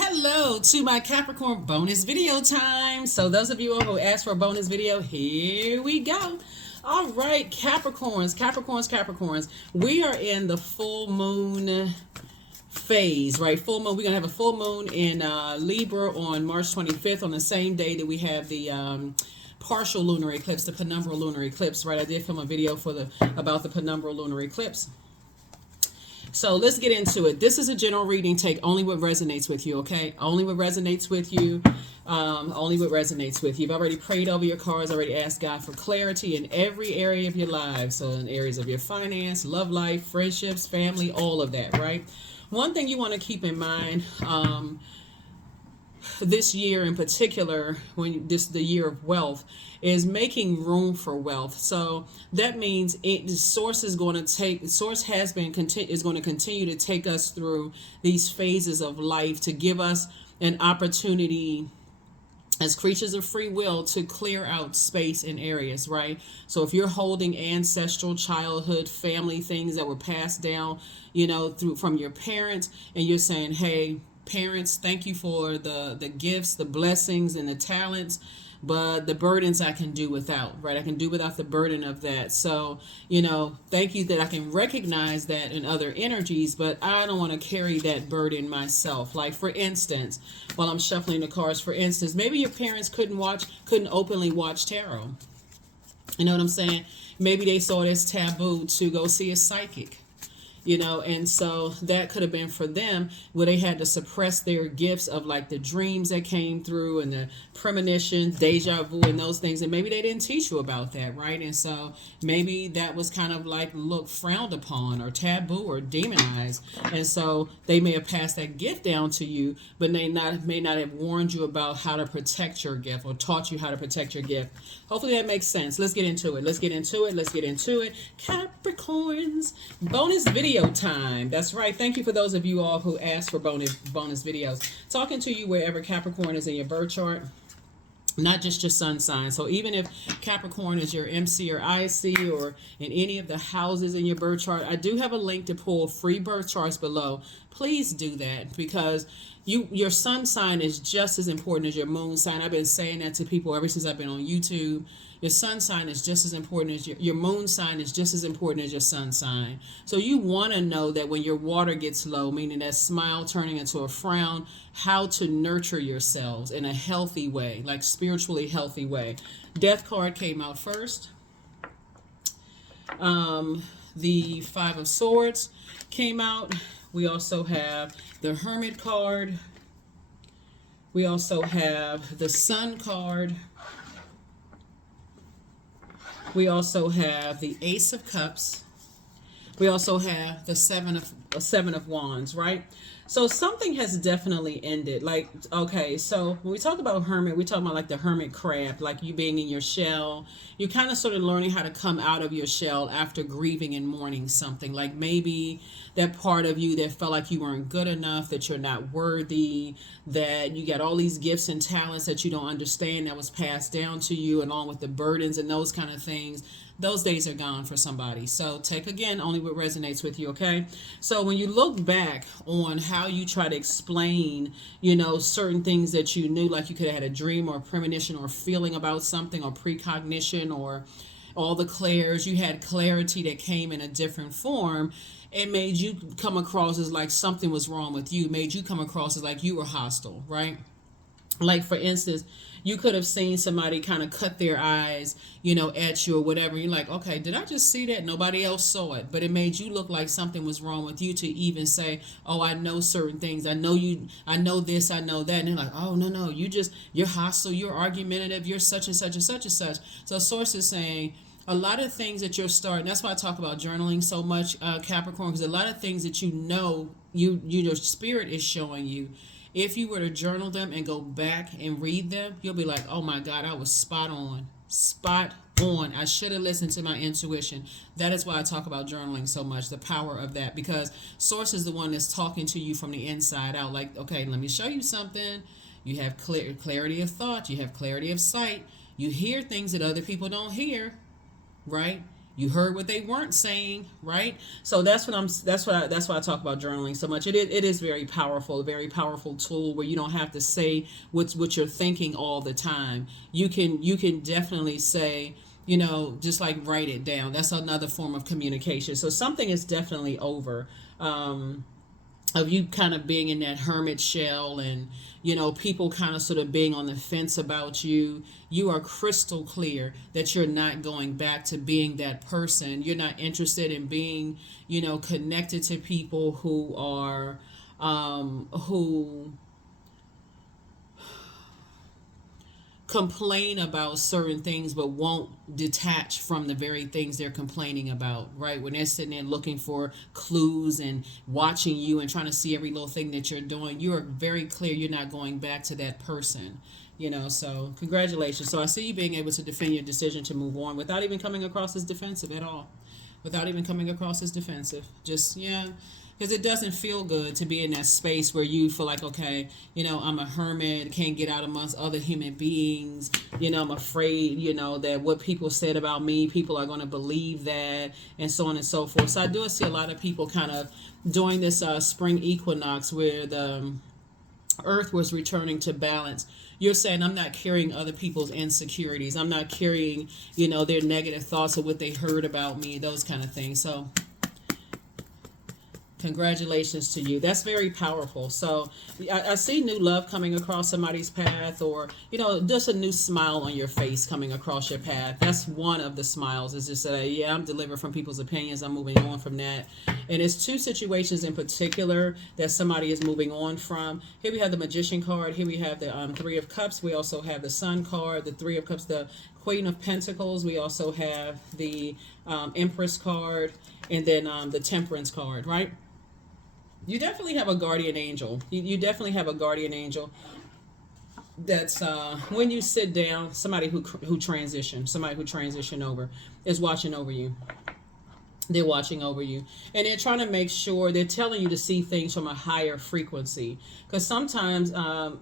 Hello to my Capricorn bonus video time. So those of you who asked for a bonus video, here we go. All right, Capricorns. We are in the full moon phase, right? Full moon. We're going to have a full moon in Libra on March 25th, on the same day that we have the partial lunar eclipse, the penumbral lunar eclipse, right? I did film a video about the penumbral lunar eclipse. So let's get into it. This is a general reading. Take only what resonates with you, okay? Only what resonates with you. Only what resonates with you. You've already prayed over your cards, already asked God for clarity in every area of your life. So in areas of your finance, love life, friendships, family, all of that, right? One thing you want to keep in mind, this year in particular, when this the year of wealth, is making room for wealth. So that means the source is going to continue to take us through these phases of life to give us an opportunity as creatures of free will to clear out space in areas, right? So if you're holding ancestral, childhood, family things that were passed down, from your parents, and you're saying, hey, parents, thank you for the gifts, the blessings, and the talents, but the burdens I can do without, right? I can do without the burden of that. So, thank you that I can recognize that in other energies, but I don't want to carry that burden myself. Like, for instance, while I'm shuffling the cards, for instance, maybe your parents couldn't openly watch tarot. You know what I'm saying? Maybe they saw it as taboo to go see a psychic. And so that could have been for them where they had to suppress their gifts of like the dreams that came through and the premonition, deja vu, and those things. And maybe they didn't teach you about that, right? And so maybe that was kind of like frowned upon or taboo or demonized. And so they may have passed that gift down to you, but they may not have warned you about how to protect your gift or taught you how to protect your gift. Hopefully that makes sense. Let's get into it. Capricorns, bonus video time. That's right. Thank you for those of you all who asked for bonus videos. Talking to you wherever Capricorn is in your birth chart, not just your sun sign. So even if Capricorn is your MC or IC or in any of the houses in your birth chart, I do have a link to pull free birth charts below. Please do that, because your sun sign is just as important as your moon sign. I've been saying that to people ever since I've been on YouTube. Your sun sign is just as important as your moon sign is just as important as your sun sign. So you want to know that when your water gets low, meaning that smile turning into a frown, how to nurture yourselves in a healthy way, like spiritually healthy way. Death card came out first. The Five of Swords came out. We also have the Hermit card. We also have the Sun card. We also have the Ace of Cups. We also have the Seven of Wands, right? So something has definitely ended. Like, okay, so when we talk about hermit, we talk about like the hermit crab, like you being in your shell. You kind of sort of learning how to come out of your shell after grieving and mourning something. Like maybe that part of you that felt like you weren't good enough, that you're not worthy, that you got all these gifts and talents that you don't understand that was passed down to you, along with the burdens and those kind of things. Those days are gone for somebody. So take, again, only what resonates with you, okay? So when you look back on how you try to explain, certain things that you knew, like you could have had a dream or a premonition or a feeling about something or precognition or all the clairs, you had clarity that came in a different form. It made you come across as like something was wrong with you, made you come across as like you were hostile, right? Like, for instance, you could have seen somebody kind of cut their eyes, at you or whatever. You're like, okay, did I just see that? Nobody else saw it. But it made you look like something was wrong with you to even say, oh, I know certain things. I know this, I know that. And they're like, oh, no, you're hostile, you're argumentative, you're such and such and such and such. So source is saying, a lot of things that you're starting, that's why I talk about journaling so much, Capricorn, because a lot of things that your spirit is showing you, if you were to journal them and go back and read them, you'll be like, oh my God, I was spot on. I should have listened to my intuition. That is why I talk about journaling so much, the power of that, because source is the one that's talking to you from the inside out. Like, okay, let me show you something. You have clarity of thought. You have clarity of sight. You hear things that other people don't hear, right? You heard what they weren't saying, right? So that's why I talk about journaling so much. It is very powerful, a very powerful tool where you don't have to say what you're thinking all the time. You can definitely say, just like write it down. That's another form of communication. So something is definitely over. Of you kind of being in that hermit shell, and people kind of sort of being on the fence about you. You are crystal clear that you're not going back to being that person. You're not interested in being connected to people who are who complain about certain things but won't detach from the very things they're complaining about, right? When they're sitting there looking for clues and watching you and trying to see every little thing that you're doing, you are very clear you're not going back to that person. So congratulations. So I see you being able to defend your decision to move on without even coming across as defensive at all. Just, yeah. Because it doesn't feel good to be in that space where you feel like, okay, I'm a hermit, can't get out amongst other human beings. I'm afraid, that what people said about me, people are going to believe that, and so on and so forth. So I do see a lot of people kind of during this spring equinox where the earth was returning to balance. You're saying, I'm not carrying other people's insecurities. I'm not carrying, their negative thoughts of what they heard about me, those kind of things. So congratulations to you. That's very powerful. So I see new love coming across somebody's path, or just a new smile on your face coming across your path. That's one of the smiles, is just yeah, I'm delivered from people's opinions, I'm moving on from that. And it's two situations in particular that somebody is moving on from. Here we have the Magician card. Here we have the Three of Cups. We also have the Sun card, the Three of Cups, the Queen of Pentacles. We also have the Empress card, and then the Temperance card, right? You definitely have a guardian angel. You definitely have a guardian angel that's when you sit down, somebody who transition over is watching over you. They're watching over you, and they're trying to make sure, they're telling you to see things from a higher frequency. Because sometimes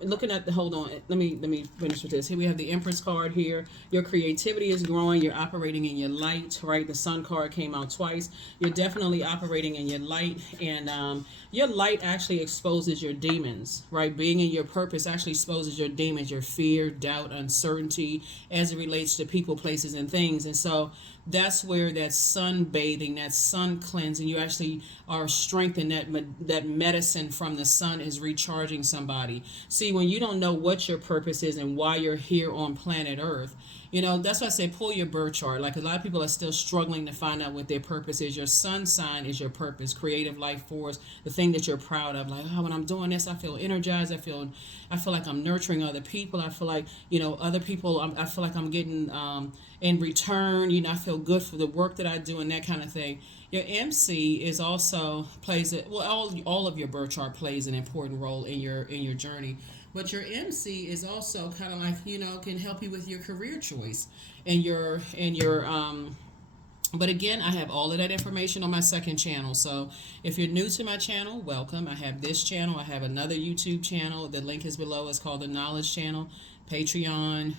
looking at the, hold on, let me finish with this. Here we have the Empress card. Here your creativity is growing, you're operating in your light, right? The Sun card came out twice. You're definitely operating in your light, and your light actually exposes your demons, right? Being in your purpose actually exposes your demons, your fear, doubt, uncertainty, as it relates to people, places, and things. And so that's where that sun bathing, that sun cleansing, you actually are strengthened. That medicine from the sun is recharging somebody. See, when you don't know what your purpose is and why you're here on planet Earth, that's why I say pull your birth chart. Like, a lot of people are still struggling to find out what their purpose is. Your sun sign is your purpose, creative life force, the thing that you're proud of. Like, when I'm doing this, I feel energized. I feel like I'm nurturing other people. I feel like, other people, I feel like I'm getting in return. I feel good for the work that I do, and that kind of thing. Your MC is also all of your birth chart plays an important role in your journey. But your MC is also kind of like, can help you with your career choice and your but again, I have all of that information on my second channel. So if you're new to my channel, welcome. I have this channel. I have another YouTube channel. The link is below. It's called the Knowledge Channel, Patreon,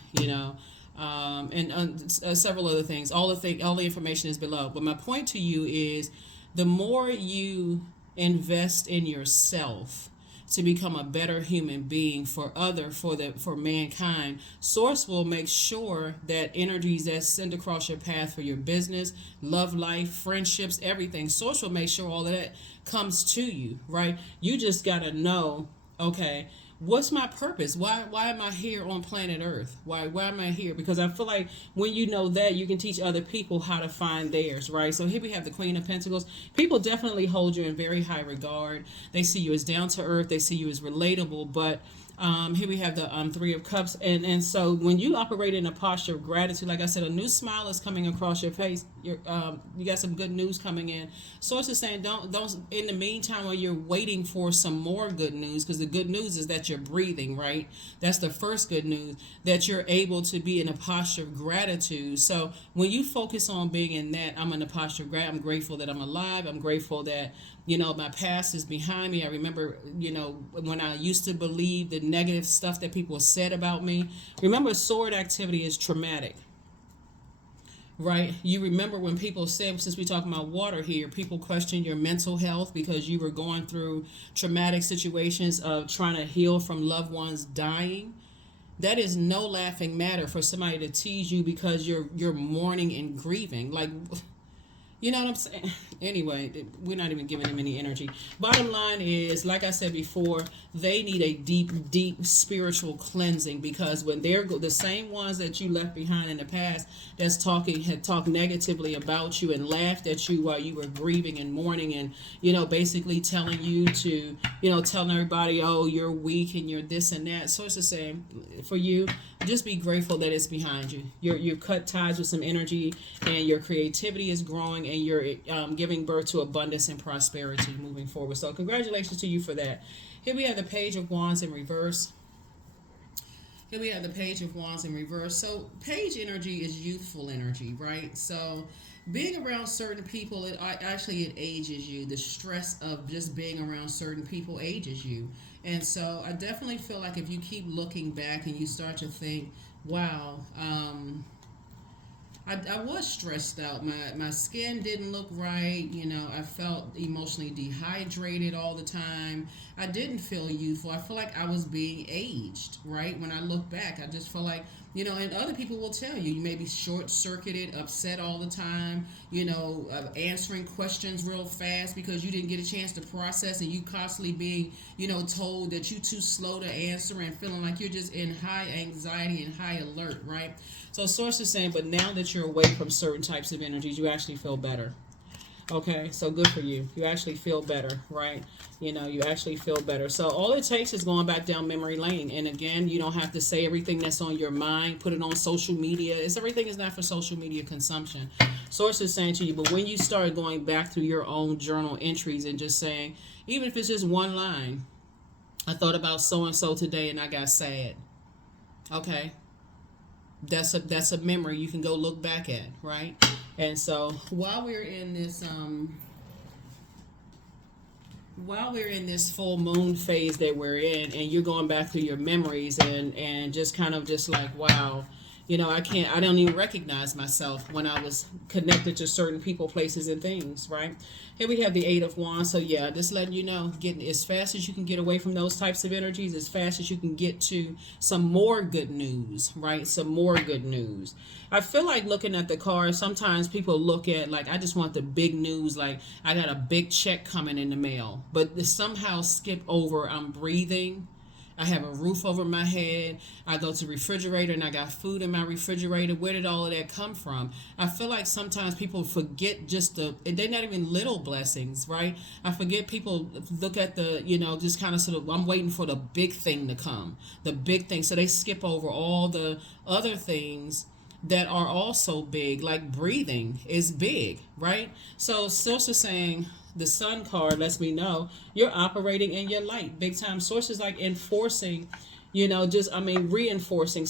and several other things. All the information is below. But my point to you is, the more you invest in yourself to become a better human being for mankind, Source will make sure that energies that send across your path for your business, love life, friendships, everything, Source will make sure all of that comes to you, right? You just got to know, okay, what's my purpose? Why am I here on planet Earth? Why am I here? Because I feel like when you know that, you can teach other people how to find theirs, right? So here we have the Queen of Pentacles. People definitely hold you in very high regard. They see you as down to earth. They see you as relatable. But here we have the Three of Cups, and so when you operate in a posture of gratitude, like I said, a new smile is coming across your face. You got some good news coming in. Source is saying, don't in the meantime, while you're waiting for some more good news, because the good news is that you're breathing, right? That's the first good news, that you're able to be in a posture of gratitude. So when you focus on being in that, I'm in a posture of gratitude. I'm grateful that I'm alive. I'm grateful that my past is behind me. I remember, when I used to believe the negative stuff that people said about me. Remember, sword activity is traumatic, right? You remember when people said, since we talking about water here, people question your mental health because you were going through traumatic situations of trying to heal from loved ones dying. That is no laughing matter for somebody to tease you because you're mourning and grieving. Like, you know what I'm saying? Anyway, we're not even giving them any energy. Bottom line is, like I said before, they need a deep, deep spiritual cleansing, because when they're the same ones that you left behind in the past that's had talked negatively about you and laughed at you while you were grieving and mourning, and basically telling you to telling everybody, oh, you're weak and you're this and that. So it's the same for you. Just be grateful that it's behind you. You've cut ties with some energy, and your creativity is growing, and you're giving birth to abundance and prosperity moving forward. So congratulations to you for that. Here we have the Page of Wands in reverse. Here we have the Page of Wands in reverse. So page energy is youthful energy, right? So being around certain people, it ages you. The stress of just being around certain people ages you. And so I definitely feel like if you keep looking back and you start to think, wow, I was stressed out. My skin didn't look right. I felt emotionally dehydrated all the time. I didn't feel youthful. I feel like I was being aged, right? When I look back, I just feel like, and other people will tell you, you may be short-circuited, upset all the time, answering questions real fast because you didn't get a chance to process, and you constantly being, told that you're too slow to answer, and feeling like you're just in high anxiety and high alert, right? So source is saying, but now that you're away from certain types of energies, you actually feel better. Okay, so good for you. You actually feel better, right? You actually feel better. So all it takes is going back down memory lane. And again, you don't have to say everything that's on your mind, put it on social media. Everything is not for social media consumption. Source is saying to you, but when you start going back through your own journal entries and just saying, even if it's just one line, I thought about so-and-so today and I got sad. Okay, that's a memory you can go look back at, right? And so while we're in this full moon phase that we're in, and you're going back through your memories and just kind of just like, wow, I don't even recognize myself when I was connected to certain people, places, and things, right? Here we have the Eight of Wands. So yeah, just letting you know, getting as fast as you can get away from those types of energies, as fast as you can get to some more good news, right? Some more good news. I feel like looking at the cards, sometimes people look at, like, I just want the big news, like I got a big check coming in the mail, but they somehow skip over I'm breathing, I have a roof over my head, I go to the refrigerator and I got food in my refrigerator. Where did all of that come from? I feel like sometimes people forget they're not even little blessings, right? I forget people look at just kind of sort of, I'm waiting for the big thing to come, the big thing. So they skip over all the other things that are also big, like breathing is big, right? So Source is saying, the Sun card lets me know you're operating in your light big time. Source is like enforcing, reinforcing,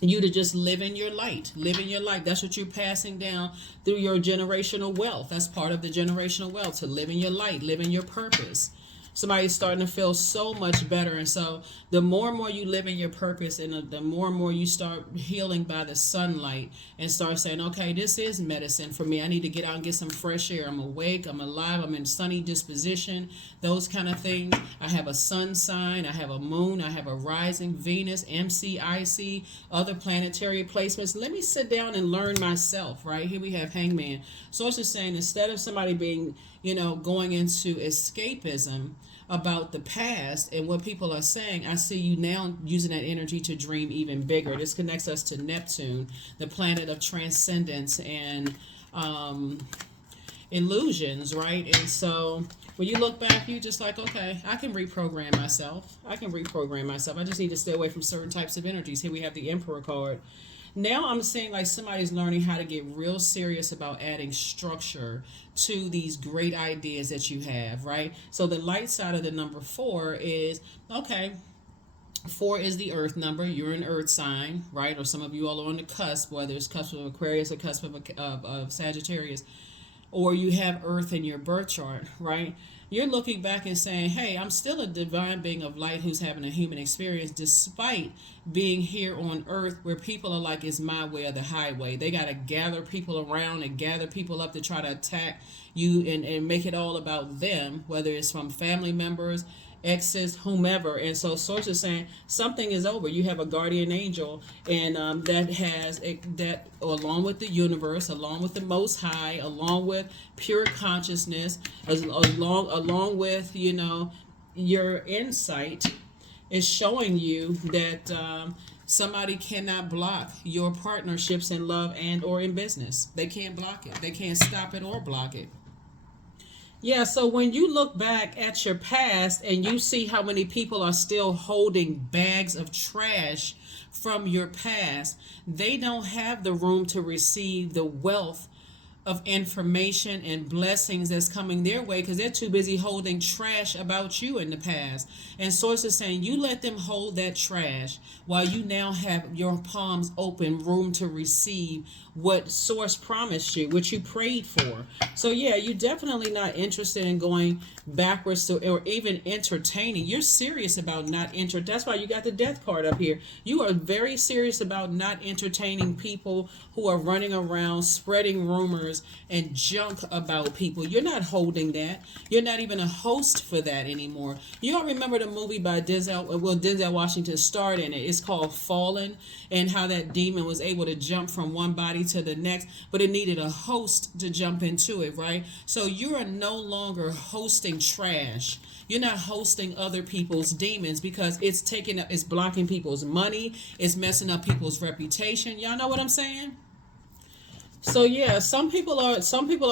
you to just live in your light. Live in your light. That's what you're passing down through your generational wealth. That's part of the generational wealth, to live in your light, live in your purpose. Somebody's starting to feel so much better. And so the more and more you live in your purpose, and the more and more you start healing by the sunlight and start saying, okay, this is medicine for me. I need to get out and get some fresh air. I'm awake, I'm alive, I'm in sunny disposition, those kind of things. I have a sun sign, I have a moon, I have a rising Venus, MCIC, other planetary placements. Let me sit down and learn myself, right? Here we have Hangman. Source is saying, instead of somebody being, going into escapism about the past and what people are saying, I see you now using that energy to dream even bigger. This connects us to Neptune, the planet of transcendence and illusions, right? And so when you look back, you just like, okay, I can reprogram myself. I just need to stay away from certain types of energies. Here we have the Emperor card. Now I'm seeing like somebody's learning how to get real serious about adding structure to these great ideas that you have, right? So the light side of the number 4 is, okay, 4 is the earth number. You're an earth sign, right? Or some of you all are on the cusp, whether it's cusp of Aquarius or cusp of Sagittarius, or you have earth in your birth chart, right? you're looking back and saying, hey, I'm still a divine being of light who's having a human experience despite being here on earth where people are like, it's my way or the highway. They got to gather people around and gather people up to try to attack you and make it all about them, whether it's from family members, exes, whomever. And so source is saying something is over. You have a guardian angel, and that has that along with the universe, along with the Most High, along with pure consciousness, along with your insight, is showing you that somebody cannot block your partnerships in love and or in business. They can't block it. They can't stop it or block it. Yeah, so when you look back at your past and you see how many people are still holding bags of trash from your past, they don't have the room to receive the wealth of information and blessings that's coming their way because they're too busy holding trash about you in the past. And source is saying you let them hold that trash while you now have your palms open, room to receive what source promised you, what you prayed for. So yeah, you're definitely not interested in going backwards or even entertaining. You're serious about not that's why you got the death card up here. You are very serious about not entertaining people who are running around spreading rumors and junk about people. You're not holding that. You're not even a host for that anymore. You don't remember the movie by Denzel Washington starred in it. It's called Fallen, and how that demon was able to jump from one body to the next, but it needed a host to jump into it, right? So you are no longer hosting trash. You're not hosting other people's demons because it's blocking people's money, it's messing up people's reputation. Y'all know what I'm saying? So yeah, some people are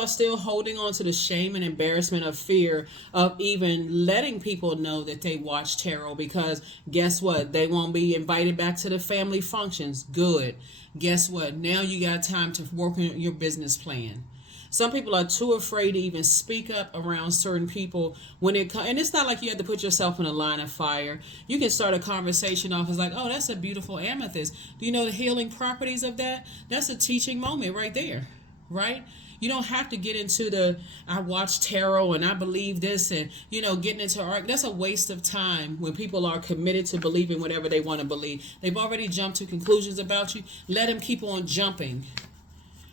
still holding on to the shame and embarrassment of fear of even letting people know that they watch tarot, because guess what? They won't be invited back to the family functions. Good. Guess what? Now you got time to work on your business plan. Some people are too afraid to even speak up around certain people when it comes. And it's not like you have to put yourself in a line of fire. You can start a conversation off as like, oh, that's a beautiful amethyst. Do you know the healing properties of that? That's a teaching moment right there, right? You don't have to get into I watch tarot and I believe this and, getting into art. That's a waste of time when people are committed to believing whatever they want to believe. They've already jumped to conclusions about you. Let them keep on jumping.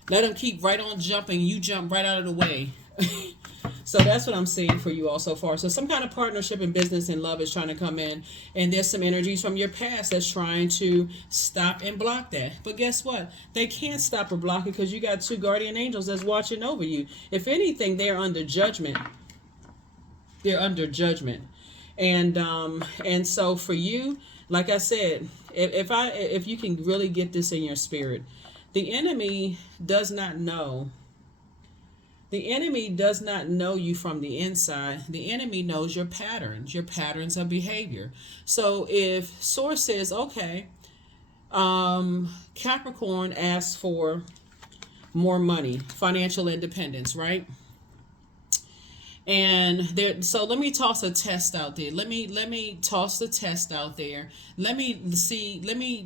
Let them keep right on jumping. You jump right out of the way. So that's what I'm seeing for you all so far. So some kind of partnership in business and love is trying to come in. And there's some energies from your past that's trying to stop and block that. But guess what? They can't stop or block it because you got two guardian angels that's watching over you. If anything, they're under judgment. They're under judgment. And so for you, like I said, if you can really get this in your spirit, the enemy does not know. The enemy does not know you from the inside. The enemy knows your patterns of behavior. So if source says, okay, Capricorn asks for more money, financial independence, right? And so let me toss a test out there. Let me toss the test out there. Let me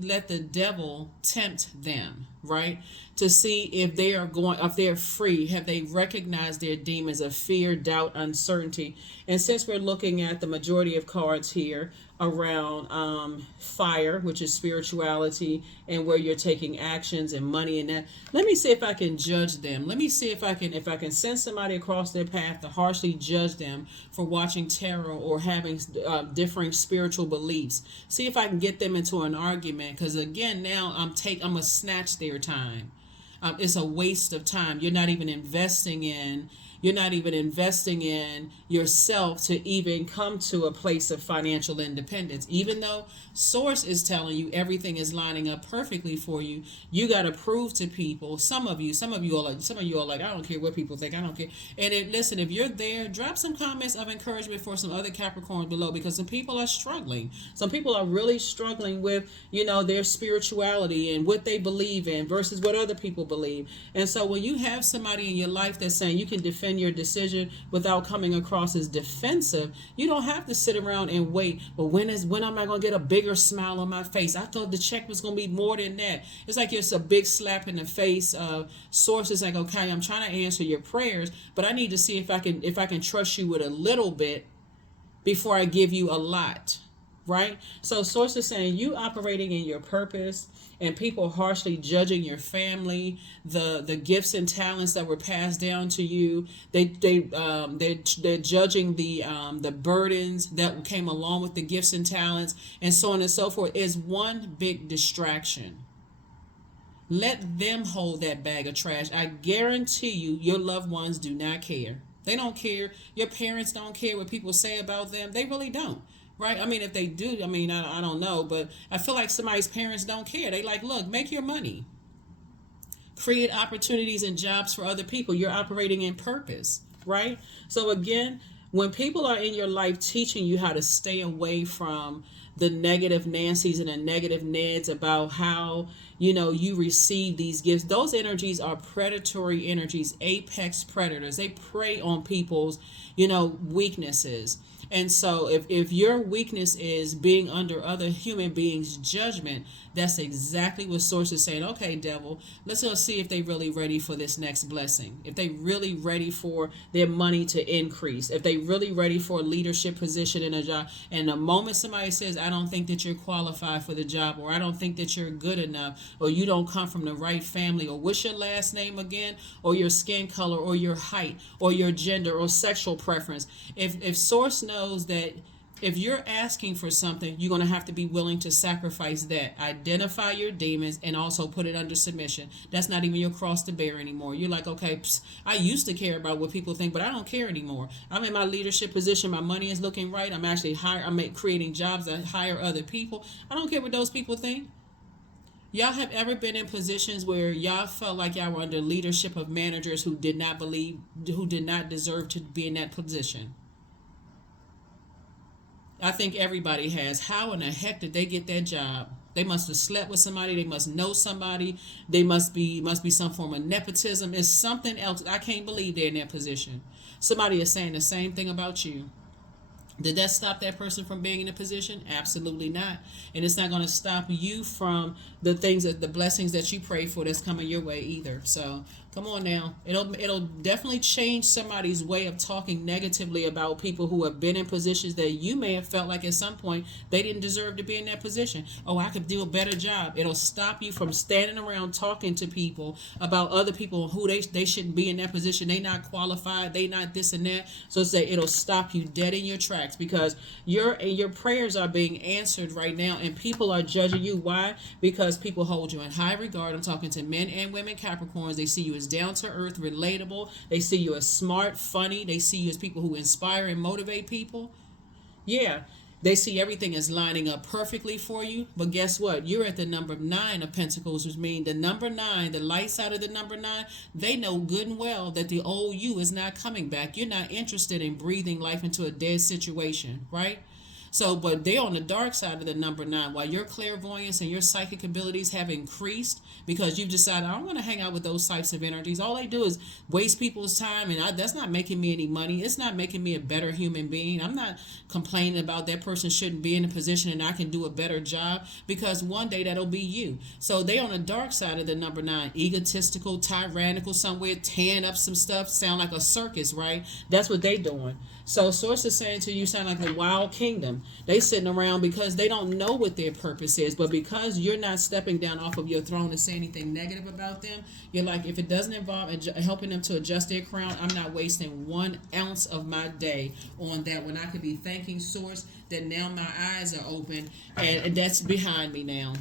let the devil tempt them, right? To see if if they're free, have they recognized their demons of fear, doubt, uncertainty. And since we're looking at the majority of cards here around fire, which is spirituality and where you're taking actions and money and that, let me see if I can judge them. Let me see if I can send somebody across their path to harshly judge them for watching tarot or having differing spiritual beliefs. See if I can get them into an argument, because again, now I'm gonna snatch their time. It's a waste of time. You're not even investing in yourself to even come to a place of financial independence. Even though source is telling you everything is lining up perfectly for you, you got to prove to people. Some of you are like, I don't care what people think. I don't care. And listen, if you're there, drop some comments of encouragement for some other Capricorns below, because some people are struggling. Some people are really struggling with, their spirituality and what they believe in versus what other people believe. And so when you have somebody in your life that's saying you can defend defend your decision without coming across as defensive. You don't have to sit around and wait. But when am I going to get a bigger smile on my face? I thought the check was going to be more than that. It's like it's a big slap in the face of sources like, okay, I'm trying to answer your prayers, but I need to see if I can trust you with a little bit before I give you a lot. Right? So source is saying you operating in your purpose and people harshly judging your family, the gifts and talents that were passed down to you. They're judging the burdens that came along with the gifts and talents, and so on and so forth, is one big distraction. Let them hold that bag of trash. I guarantee you, your loved ones do not care. They don't care. Your parents don't care what people say about them. They really don't. Right? I mean, if they do, I mean, I don't know, but I feel like somebody's parents don't care. They like, look, make your money. Create opportunities and jobs for other people. You're operating in purpose, right? So again, when people are in your life teaching you how to stay away from the negative Nancys and the negative Neds about how, you receive these gifts, those energies are predatory energies, apex predators. They prey on people's, weaknesses. And so if your weakness is being under other human beings' judgment, that's exactly what source is saying. Okay, devil, let's go see if they really ready for this next blessing. If they really ready for their money to increase. If they really ready for a leadership position in a job. And the moment somebody says, I don't think that you're qualified for the job, or I don't think that you're good enough, or you don't come from the right family, or what's your last name again, or your skin color, or your height, or your gender, or sexual preference. If source knows that if you're asking for something, you're going to have to be willing to sacrifice that. Identify your demons and also put it under submission. That's not even your cross to bear anymore. You're like, okay, I used to care about what people think, but I don't care anymore. I'm in my leadership position. My money is looking right. I'm actually creating jobs that hire other people. I don't care what those people think. Y'all have ever been in positions where y'all felt like y'all were under leadership of managers who did not deserve to be in that position? I think everybody has. How in the heck did they get that job? They must have slept with somebody. They must know somebody. They must be some form of nepotism. It's something else. I can't believe they're in that position. Somebody is saying the same thing about you. Did that stop that person from being in a position? Absolutely not. And it's not going to stop you from the blessings that you pray for that's coming your way either. So come on now. It'll definitely change somebody's way of talking negatively about people who have been in positions that you may have felt like at some point they didn't deserve to be in that position. Oh, I could do a better job. It'll stop you from standing around talking to people about other people who they shouldn't be in that position. They not qualified. They not this and that. So it'll stop you dead in your tracks because your prayers are being answered right now and people are judging you. Why? Because people hold you in high regard. I'm talking to men and women Capricorns. They see you as down to earth, relatable. They see you as smart, funny. They see you as people who inspire and motivate people. Yeah, they see everything as lining up perfectly for you. But guess what? You're at the number 9 of Pentacles, which means the number 9, the light side of the number 9, they know good and well that the old you is not coming back. You're not interested in breathing life into a dead situation, right? So, but they're on the dark side of the number 9. While your clairvoyance and your psychic abilities have increased because you've decided, I don't want to hang out with those types of energies. All they do is waste people's time, and that's not making me any money. It's not making me a better human being. I'm not complaining about that person shouldn't be in a position and I can do a better job because one day that'll be you. So they on the dark side of the number 9, egotistical, tyrannical, somewhere tearing up some stuff, sound like a circus, right? That's what they doing. So source is saying to you, sound like the wild kingdom. They sitting around because they don't know what their purpose is, but because you're not stepping down off of your throne to say anything negative about them, you're like, if it doesn't involve helping them to adjust their crown, I'm not wasting 1 ounce of my day on that when I could be thanking source that now my eyes are open and that's behind me now.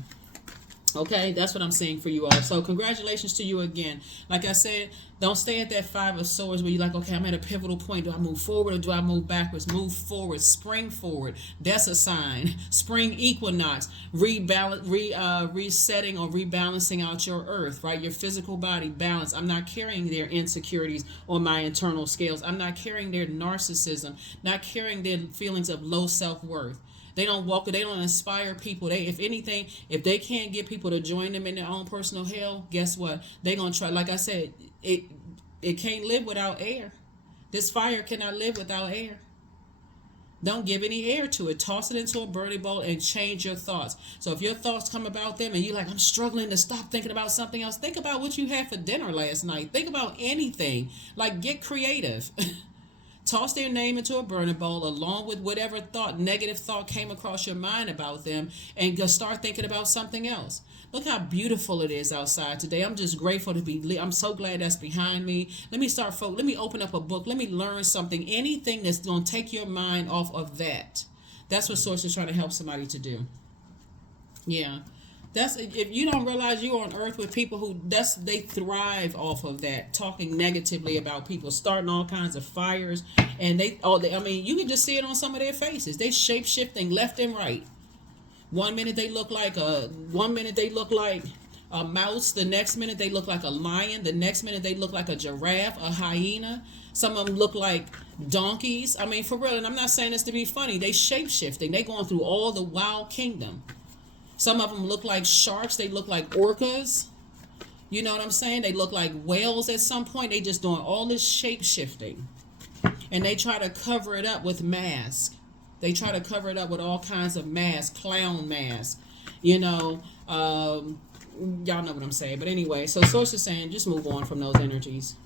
Okay, that's what I'm saying for you all. So congratulations to you again. Like I said, don't stay at that 5 of swords where you're like, okay, I'm at a pivotal point. Do I move forward or do I move backwards? Move forward, spring forward. That's a sign. Spring equinox, resetting or rebalancing out your earth, right? Your physical body balance. I'm not carrying their insecurities on my internal scales. I'm not carrying their narcissism, not carrying their feelings of low self-worth. They don't inspire people. If anything, if they can't get people to join them in their own personal hell, guess what? They're going to try. Like I said, it can't live without air. This fire cannot live without air. Don't give any air to it. Toss it into a burning bowl and change your thoughts. So if your thoughts come about them and you're like, I'm struggling to stop thinking about something else, think about what you had for dinner last night. Think about anything. Like, get creative. Toss their name into a burning bowl along with whatever thought, negative thought came across your mind about them, and just start thinking about something else. Look how beautiful it is outside today. I'm just grateful to be, I'm so glad that's behind me. Let me open up a book. Let me learn something. Anything that's going to take your mind off of that. That's what Source is trying to help somebody to do. Yeah. That's, if you don't realize you're on earth with people who they thrive off of that, talking negatively about people, starting all kinds of fires, and I mean, you can just see it on some of their faces. They shape shifting left and right. One minute they look like a mouse. The next minute they look like a lion. The next minute they look like a giraffe, a hyena. Some of them look like donkeys. I mean, for real. And I'm not saying this to be funny. They shape shifting. They going through all the wild kingdom. Some of them look like sharks. They look like orcas. You know what I'm saying? They look like whales at some point. They just doing all this shape shifting. And they try to cover it up with masks. They try to cover it up with all kinds of masks, clown masks. You know, y'all know what I'm saying. But anyway, so Source is saying just move on from those energies.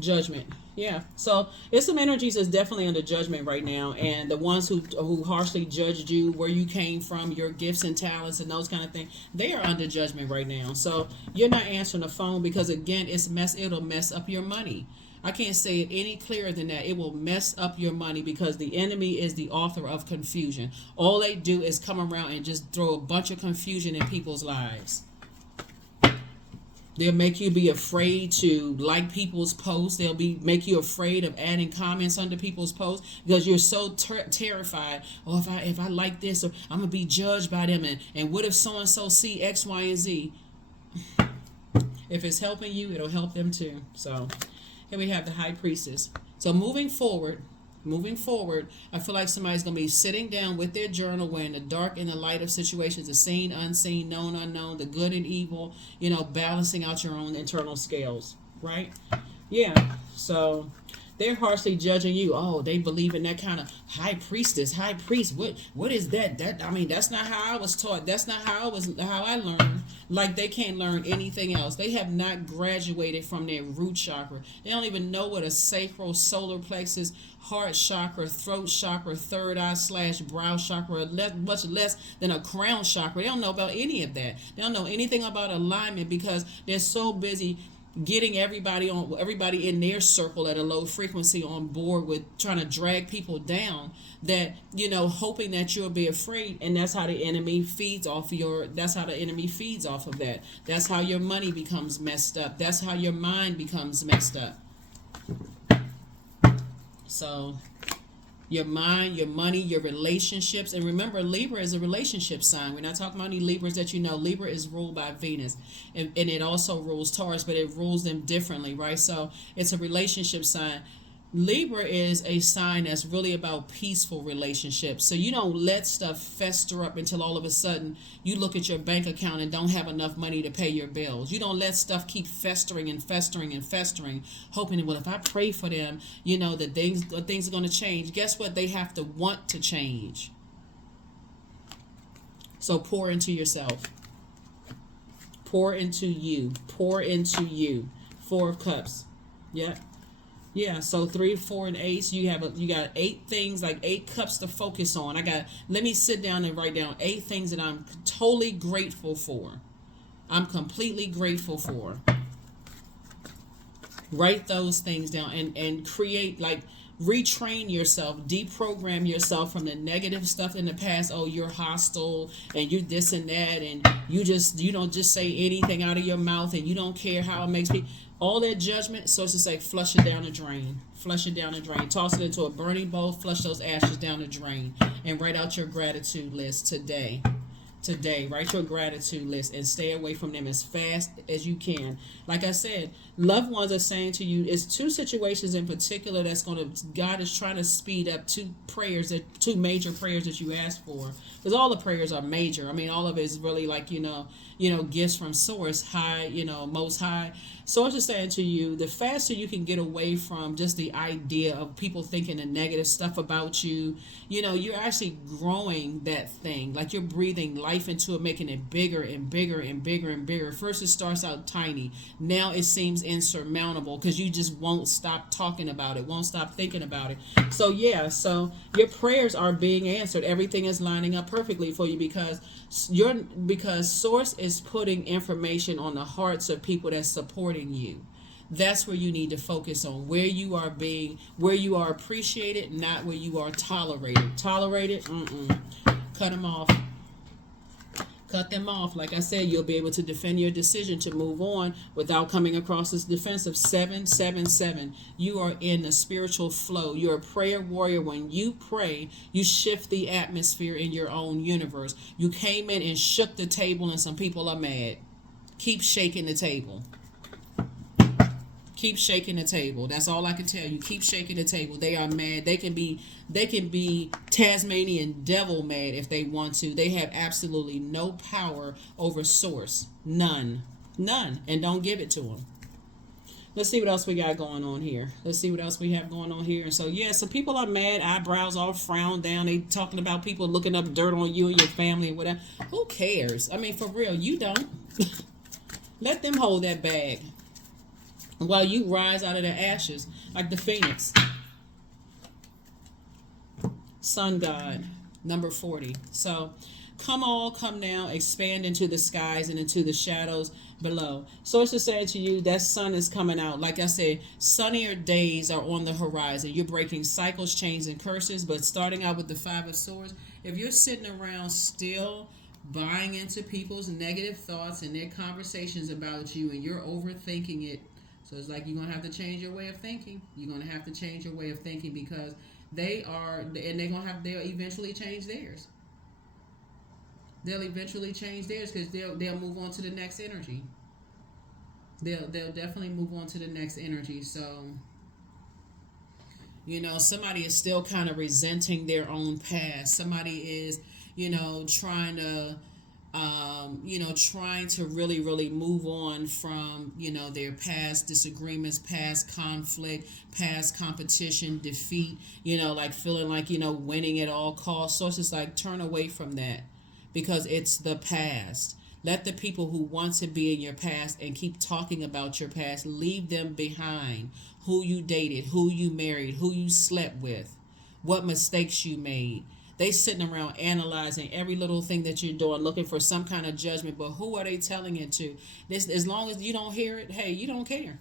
Judgment. Yeah. So it's some energies that's definitely under judgment right now. And the ones who harshly judged you, where you came from, your gifts and talents and those kind of things, they are under judgment right now. So you're not answering the phone because, again, it'll mess up your money. I can't say it any clearer than that. It will mess up your money because the enemy is the author of confusion. All they do is come around and just throw a bunch of confusion in people's lives. They'll make you be afraid to like people's posts. They'll make you afraid of adding comments under people's posts because you're so terrified. Oh, if I like this, or I'm gonna be judged by them, and what if so and so see X, Y, and Z? If it's helping you, it'll help them too. So here we have the High Priestess. So moving forward, I feel like somebody's going to be sitting down with their journal where in the dark and the light of situations, the seen, unseen, known, unknown, the good and evil, balancing out your own internal scales, right? Yeah. So they're harshly judging you. Oh, they believe in that kind of high priest. What is that? That's not how I was taught. That's not how I learned. Like, they can't learn anything else. They have not graduated from their root chakra. They don't even know what a sacral, solar plexus, heart chakra, throat chakra, third eye / brow chakra, much less than a crown chakra. They don't know about any of that. They don't know anything about alignment because they're so busy getting everybody in their circle at a low frequency on board with trying to drag people down, that hoping that you'll be afraid. And that's how the enemy feeds off of that. That's how your money becomes messed up. That's how your mind becomes messed up. So your mind, your money, your relationships. And remember, Libra is a relationship sign. We're not talking about any Libras that you know. Libra is ruled by Venus. And it also rules Taurus, but it rules them differently, right? So it's a relationship sign. Libra is a sign that's really about peaceful relationships. So you don't let stuff fester up until all of a sudden you look at your bank account and don't have enough money to pay your bills. You don't let stuff keep festering and festering and festering, hoping, well, if I pray for them, that things are going to change. Guess what? They have to want to change. So pour into yourself. Pour into you. Pour into you. 4 of Cups. Yep. Yeah, so 3, 4, and 8. You got 8 things, like 8 cups to focus on. Let me sit down and write down 8 things that I'm totally grateful for. I'm completely grateful for. Write those things down and create, retrain yourself, deprogram yourself from the negative stuff in the past. Oh, you're hostile and you this and that, and you don't just say anything out of your mouth, and you don't care how it makes people. All that judgment, so it's just like flush it down the drain. Flush it down the drain. Toss it into a burning bowl. Flush those ashes down the drain. And write out your gratitude list today. today. Write your gratitude list and stay away from them as fast as you can. Like I said, loved ones are saying to you, it's two situations in particular that's going to, God is trying to speed up two major prayers that you asked for. Because all the prayers are major. I mean, all of it is really like, gifts from source, high, most high. Source is saying to you, the faster you can get away from just the idea of people thinking the negative stuff about you, you're actually growing that thing. Like you're breathing life into it, making it bigger and bigger and bigger and bigger. First it starts out tiny. Now it seems insurmountable because you just won't stop talking about it, won't stop thinking about it. So so your prayers are being answered. Everything is lining up perfectly for you because source is putting information on the hearts of people that's supporting you. That's where you need to focus on, where you are appreciated, not where you are tolerated. Cut them off. Cut them off. Like I said, you'll be able to defend your decision to move on without coming across this defensive. 777. You are in a spiritual flow. You're a prayer warrior. When you pray, you shift the atmosphere in your own universe. You came in and shook the table and some people are mad. Keep shaking the table. Keep shaking the table. That's all I can tell you. Keep shaking the table. They are mad. They can be Tasmanian devil mad if they want to. They have absolutely no power over source. None. And don't give it to them. Let's see what else we got going on here. Let's see what else we have going on here. And so people are mad, eyebrows all frowned down. They talking about people looking up dirt on you and your family and whatever. Who cares? I mean, for real, you don't. Let them hold that bag while you rise out of the ashes like the phoenix. Sun God, number 40. So come now, expand into the skies and into the shadows below. Source is saying to you that sun is coming out. Like I said, sunnier days are on the horizon. You're breaking cycles, chains, and curses. But starting out with the 5 of swords, if you're sitting around still buying into people's negative thoughts and their conversations about you and you're overthinking it, so it's like you're going to have to change your way of thinking. You're going to have to change your way of thinking because they'll eventually change theirs. They'll eventually change theirs because they'll move on to the next energy. They'll definitely move on to the next energy. So, somebody is still kind of resenting their own past. Somebody is, trying to really, really move on from, their past disagreements, past conflict, past competition, defeat, like feeling like, winning at all costs. So it's just like, turn away from that because it's the past. Let the people who want to be in your past and keep talking about your past, leave them behind. Who you dated, who you married, who you slept with, what mistakes you made. They sitting around analyzing every little thing that you're doing, looking for some kind of judgment. But who are they telling it to? As long as you don't hear it, hey, you don't care.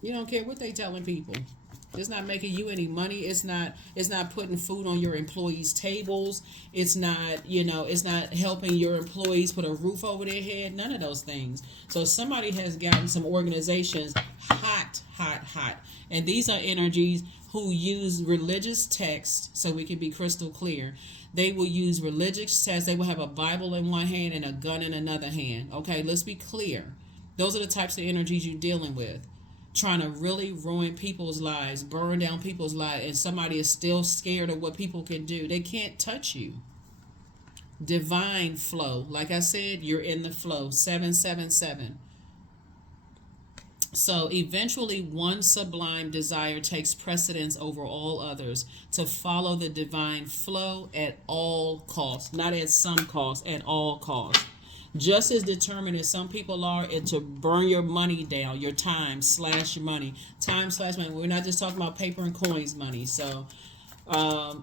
You don't care what they telling people. It's not making you any money. It's not putting food on your employees' tables. It's not, it's not helping your employees put a roof over their head. None of those things. So somebody has gotten some organizations hot. And these are energies who use religious text, so we can be crystal clear. They will use religious text. They will have a Bible in one hand and a gun in another hand. Okay, let's be clear. Those are the types of energies you're dealing with. Trying to really ruin people's lives, burn down people's lives, and somebody is still scared of what people can do. They can't touch you. Divine flow. Like I said, you're in the flow. 777. So eventually one sublime desire takes precedence over all others, to follow the divine flow at all costs, not at some cost, at all costs. Just as determined as some people are to burn your money down, your time slash your money. Time slash money. We're not just talking about paper and coins money. So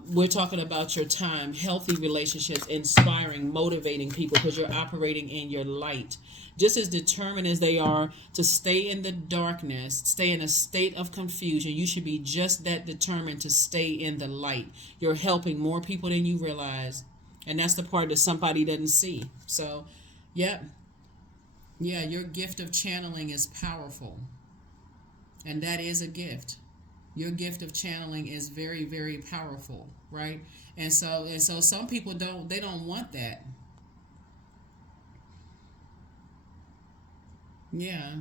we're talking about your time, healthy relationships, inspiring, motivating people because you're operating in your light. Just as determined as they are to stay in the darkness, stay in a state of confusion, you should be just that determined to stay in the light. You're helping more people than you realize. And that's the part that somebody doesn't see. So, yeah, your gift of channeling is powerful. And that is a gift. Your gift of channeling is very, very powerful, right? And so some people don't want that. Yeah.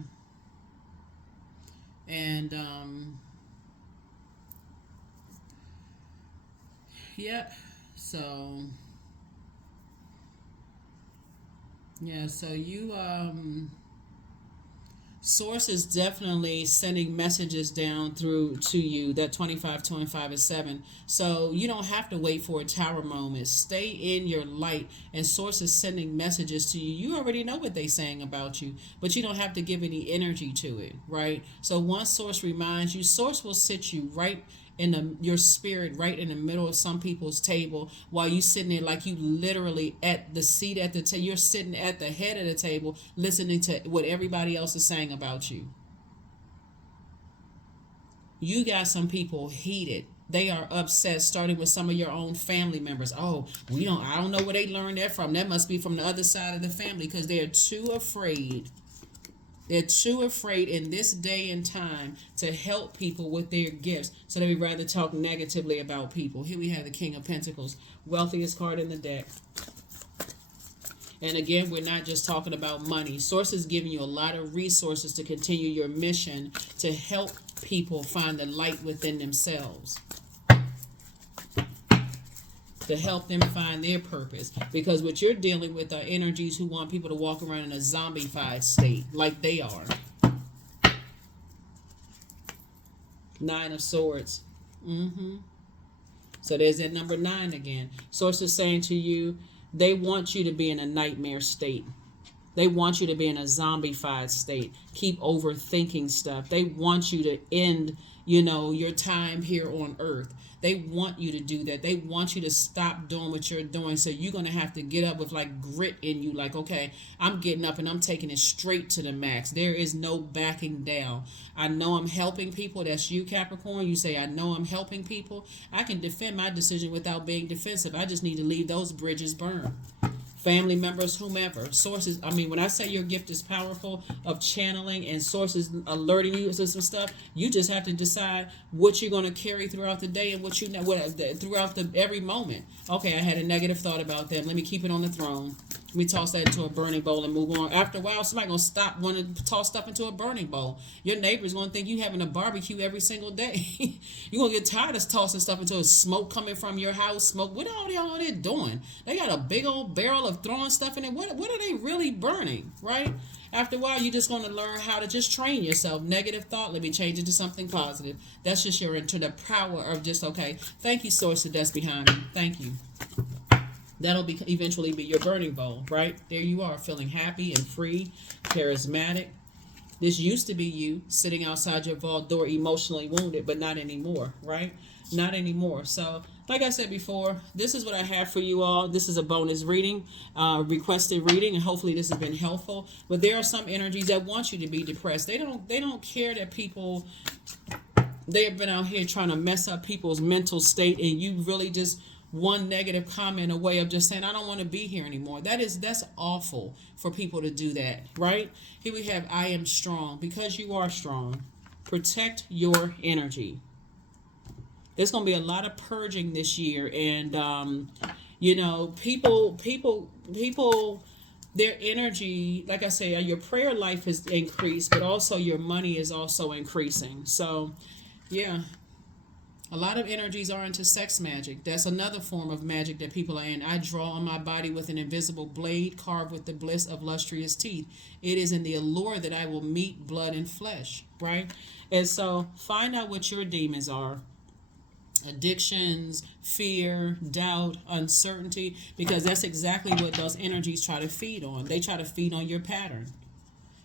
And yeah. So yeah, so you Source is definitely sending messages down through to you. That 25 is 7. So you don't have to wait for a tower moment. Stay in your light, and Source is sending messages to you. You already know what they're saying about you, but you don't have to give any energy to it, right? So once Source reminds you, Source will sit you right in your spirit, right in the middle of some people's table, while you sitting there like you literally at the seat at the table. You're sitting at the head of the table listening to what everybody else is saying about you. You got some people heated. They are upset, starting with some of your own family members. Oh, I don't know where they learned that from. That must be from the other side of the family, because they're too afraid. They're too afraid in this day and time to help people with their gifts. So they would rather talk negatively about people. Here we have the King of Pentacles, wealthiest card in the deck. And again, we're not just talking about money. Source is giving you a lot of resources to continue your mission to help people find the light within themselves, to help them find their purpose. Because what you're dealing with are energies who want people to walk around in a zombified state like they are. 9 of Swords. So there's that number 9 again. Source is saying to you, they want you to be in a nightmare state. They want you to be in a zombified state. Keep overthinking stuff. They want you to end, your time here on earth. They want you to do that. They want you to stop doing what you're doing. So you're going to have to get up with like grit in you. Like, okay, I'm getting up and I'm taking it straight to the max. There is no backing down. I know I'm helping people. That's you, Capricorn. You say, I know I'm helping people. I can defend my decision without being defensive. I just need to leave those bridges burned. Family members, whomever. Sources, when I say your gift is powerful of channeling and sources alerting you to some stuff, you just have to decide what you're going to carry throughout the day and what throughout every moment. Okay, I had a negative thought about them. Let me keep it on the throne. Let me toss that into a burning bowl and move on. After a while, somebody's going to stop wanting to toss stuff into a burning bowl. Your neighbor's going to think you having a barbecue every single day. You're going to get tired of tossing stuff into a smoke coming from your house. Smoke. What are y'all there doing? They got a big old barrel of throwing stuff in it. What are they really burning, right? After a while, you're just going to learn how to just train yourself. Negative thought, let me change it to something positive. That's just into the power of just, okay, thank you, source that's behind me. Thank you. That'll eventually be your burning bowl, right? There you are, feeling happy and free, charismatic. This used to be you sitting outside your vault door emotionally wounded, but not anymore, right? Not anymore. So, like I said before, this is what I have for you all. This is a bonus reading, requested reading, and hopefully this has been helpful. But there are some energies that want you to be depressed. They don't care that people, they've been out here trying to mess up people's mental state, and you really just one negative comment away of just saying, I don't want to be here anymore. That's awful for people to do that, right? Here we have, I am strong. Because you are strong, protect your energy. There's going to be a lot of purging this year, and people, their energy, like I say, your prayer life has increased, but also your money is also increasing. So yeah, a lot of energies are into sex magic. That's another form of magic that people are in. I draw on my body with an invisible blade carved with the bliss of lustrous teeth. It is in the allure that I will meet blood and flesh, right? And so find out what your demons are. Addictions, fear, doubt, uncertainty, because that's exactly what those energies try to feed on. They try to feed on your pattern.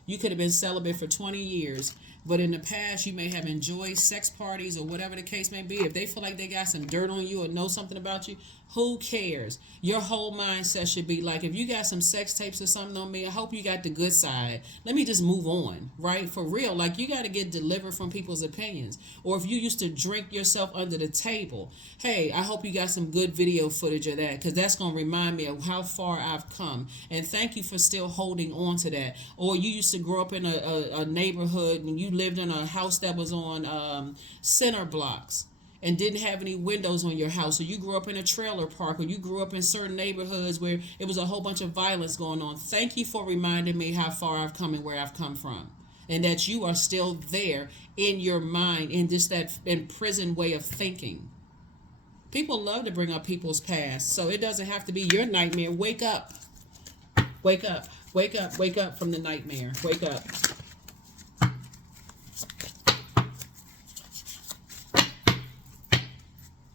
You could have been celibate for 20 years, but in the past you may have enjoyed sex parties or whatever the case may be. If they feel like they got some dirt on you or know something about you, who cares? Your whole mindset should be like, if you got some sex tapes or something on me, I hope you got the good side. Let me just move on, right? For real, like you got to get delivered from people's opinions. Or if you used to drink yourself under the table, hey, I hope you got some good video footage of that, because that's going to remind me of how far I've come. And thank you for still holding on to that. Or you used to grow up in a neighborhood and you lived in a house that was on center blocks. and didn't have any windows on your house, or you grew up in a trailer park, or you grew up in certain neighborhoods where it was a whole bunch of violence going on. Thank you for reminding me how far I've come and where I've come from. And that you are still there in your mind, in just that imprisoned way of thinking. People love to bring up people's past, so it doesn't have to be your nightmare. Wake up. Wake up. Wake up. Wake up from the nightmare. Wake up.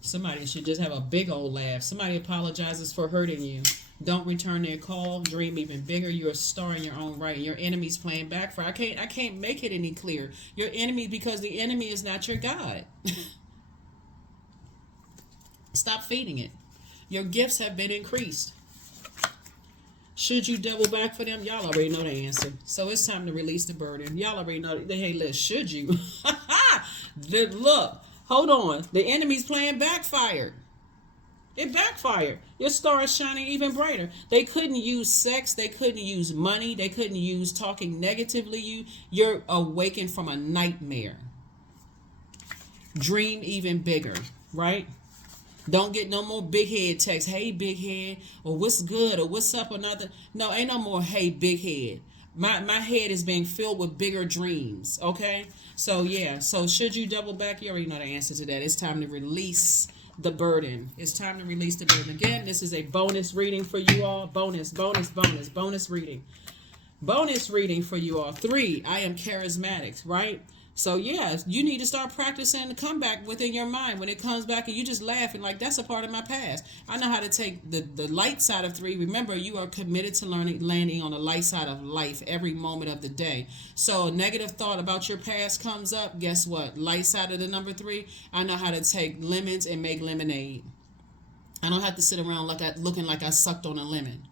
Somebody should just have a big old laugh. Somebody apologizes for hurting you. Don't return their call. Dream even bigger. You're a star in your own right. And your enemy's playing back for. I can't make it any clearer. Your enemy, because the enemy is not your God. Stop feeding it. Your gifts have been increased. Should you double back for them? Y'all already know the answer. So it's time to release the burden. Y'all already know. Hey, listen, should you? Look, hold on. The enemy's playing backfired. It backfired. Your star is shining even brighter. They couldn't use sex. They couldn't use money. They couldn't use talking negatively. You're awakened from a nightmare. Dream even bigger, right? Don't get no more big head texts. Hey, big head, or what's good, or what's up, or nothing. No, ain't no more, hey, big head. My head is being filled with bigger dreams, okay? So, yeah. So, should you double back? You already know the answer to that. It's time to release the burden. It's time to release the burden. Again, this is a bonus reading for you all. Bonus reading. Bonus reading for you all. 3, I am charismatic, right? So, yeah, you need to start practicing the comeback within your mind. When it comes back and you just laughing like, that's a part of my past. I know how to take the light side of 3. Remember, you are committed to landing on the light side of life every moment of the day. So a negative thought about your past comes up. Guess what? Light side of the number 3. I know how to take lemons and make lemonade. I don't have to sit around looking like I sucked on a lemon.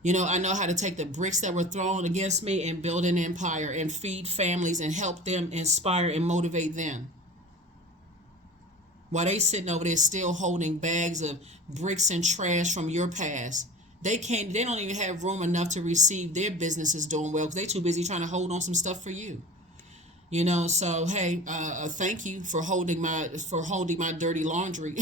You know, I know how to take the bricks that were thrown against me and build an empire and feed families and help them, inspire and motivate them. While they sitting over there still holding bags of bricks and trash from your past. They don't even have room enough to receive their businesses doing well because they too busy trying to hold on some stuff for you. You know, so hey, thank you for holding my dirty laundry.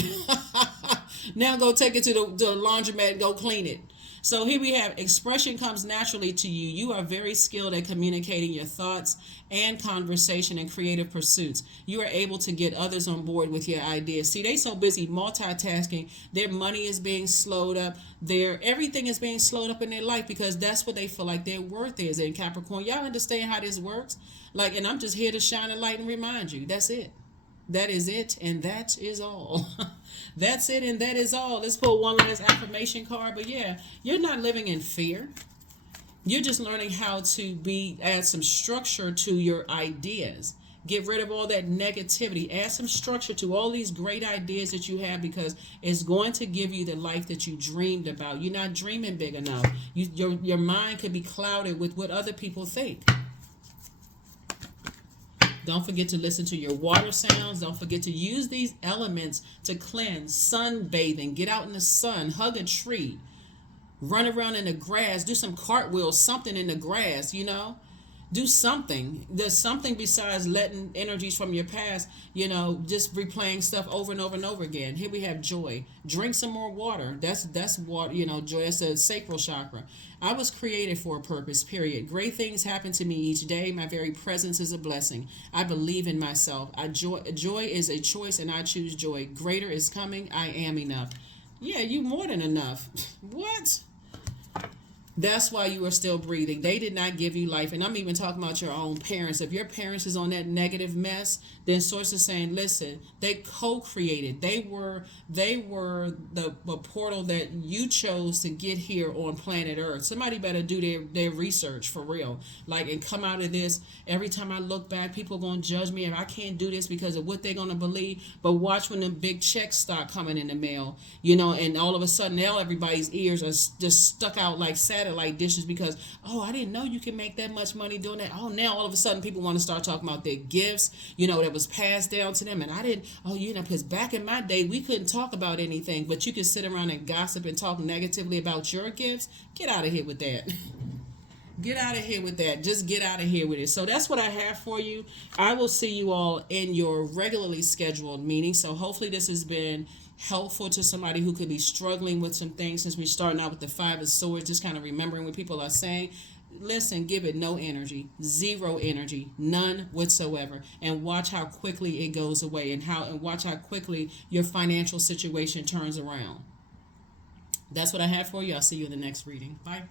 Now go take it to the laundromat and go clean it. So here we have, expression comes naturally to you. You are very skilled at communicating your thoughts and conversation and creative pursuits. You are able to get others on board with your ideas. See, they so busy multitasking. Their money is being slowed up. Everything is being slowed up in their life because that's what they feel like their worth is. In Capricorn, y'all understand how this works? And I'm just here to shine a light and remind you. That's it. That is it, and that is all. That's it, and that is all. Let's pull one last affirmation card. But yeah, you're not living in fear. You're just learning how to add some structure to your ideas. Get rid of all that negativity. Add some structure to all these great ideas that you have because it's going to give you the life that you dreamed about. You're not dreaming big enough. Your mind could be clouded with what other people think. Don't forget to listen to your water sounds. Don't forget to use these elements to cleanse. Sunbathing. Get out in the sun. Hug a tree. Run around in the grass. Do some cartwheels. Something in the grass, you know. Do something. There's something besides letting energies from your past, just replaying stuff over and over and over again. Here we have joy. Drink some more water. That's water, joy. It's a sacral chakra. I was created for a purpose, period. Great things happen to me each day. My very presence is a blessing. I believe in myself. Joy is a choice and I choose joy. Greater is coming. I am enough. Yeah, you more than enough. What? That's why you are still breathing. They did not give you life. And I'm even talking about your own parents. If your parents is on that negative mess, then Source is saying, listen, they co-created. They were the portal that you chose to get here on planet Earth. Somebody better do their research for real. And come out of this. Every time I look back, people are going to judge me if I can't do this because of what they're going to believe. But watch when the big checks start coming in the mail, and all of a sudden now everybody's ears are just stuck out like satellite dishes because, I didn't know you can make that much money doing that. Now all of a sudden people want to start talking about their gifts, that was passed down to them. And I didn't, because back in my day, we couldn't talk about anything, but you could sit around and gossip and talk negatively about your gifts. Get out of here with that. Get out of here with that. Just get out of here with it. So that's what I have for you. I will see you all in your regularly scheduled meeting. So hopefully this has been helpful to somebody who could be struggling with some things, since we're starting out with the Five of Swords, just kind of remembering what people are saying. Listen, give it no energy, zero energy, none whatsoever, and watch how quickly it goes away, and watch how quickly your financial situation turns around. That's what I have for you. I'll see you in the next reading. Bye.